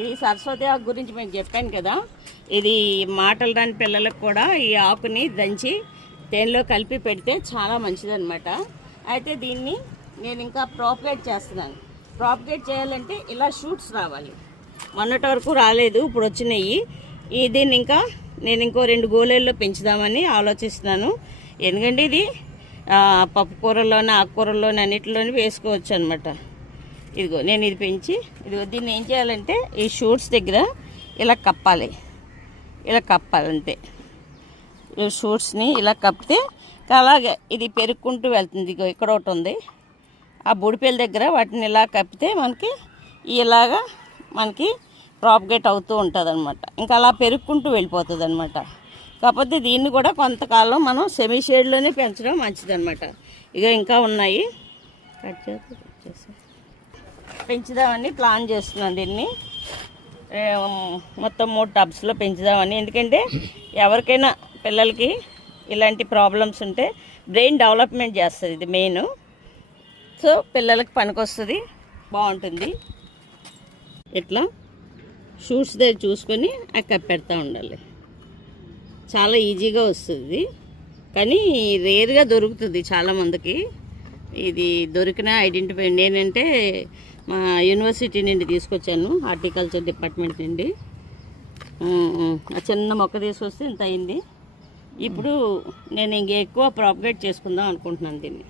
ఇది సరస్వతి ఆకు గురించి మీకు చెప్పాను కదా. ఇది మాటలు రాని పిల్లలకు కూడా ఈ ఆకుని దంచి తేనెలో కలిపి పెడితే చాలా మంచిదన్నమాట. అయితే దీన్ని నేను ఇంకా ప్రాపగేట్ చేస్తున్నాను. ప్రాపగేట్ చేయాలంటే ఇలా షూట్స్ రావాలి. మొన్నటి వరకు రాలేదు, ఇప్పుడు వచ్చినాయి. దీన్ని ఇంకా నేను ఇంకో 2 గోళీల్లో పెంచుదామని ఆలోచిస్తున్నాను. ఎందుకంటే ఇది పప్పు కూరల్లోనే ఆకుకూరల్లోనే అన్నిటిలోనే వేసుకోవచ్చు అనమాట. ఇదిగో నేను ఇది పెంచి దీన్ని ఏం చేయాలంటే ఈ షూట్స్ దగ్గర ఇలా కప్పాలి, ఇలా కప్పాలంతే. ఈ షూట్స్ని ఇలా కప్పితే అలాగే ఇది పెరుక్కుంటూ వెళ్తుంది. ఇగో ఇక్కడ ఒకటి ఉంది, ఆ బుడిపేల దగ్గర వాటిని ఇలా కప్పితే మనకి ఇలాగా మనకి ప్రాపగేట్ అవుతూ ఉంటుంది అనమాట. ఇంకా అలా పెరుక్కుంటూ వెళ్ళిపోతుంది అనమాట. కాకపోతే దీన్ని కూడా కొంతకాలం మనం సెమీ షేడ్లోనే పెంచడం మంచిదన్నమాట. ఇక ఇంకా ఉన్నాయి, కట్ చేసి పెంచుదామని ప్లాన్ చేస్తున్నాను. దీన్ని మొత్తం 3 టబ్స్లో పెంచుదామని. ఎందుకంటే ఎవరికైనా పిల్లలకి ఇలాంటి ప్రాబ్లమ్స్ ఉంటే బ్రెయిన్ డెవలప్మెంట్ చేస్తుంది ఇది మెయిన్. సో పిల్లలకి పనికొస్తుంది, బాగుంటుంది. ఇట్లా షూట్స్ దగ్గర చూసుకొని కప్పెడతా ఉండాలి. చాలా ఈజీగా వస్తుంది, కానీ రేర్గా దొరుకుతుంది చాలామందికి. ఇది దొరికిన ఐడెంటిఫై నేనంటే మా యూనివర్సిటీ నుండి తీసుకొచ్చాను, హార్టికల్చర్ డిపార్ట్మెంట్ నుండి. ఆ చిన్న మొక్క తీసుకొస్తే ఇంత అయింది. ఇప్పుడు నేను ఇంక ఎక్కువ ప్రాపగేట్ చేసుకుందాం అనుకుంటున్నాను దీన్ని.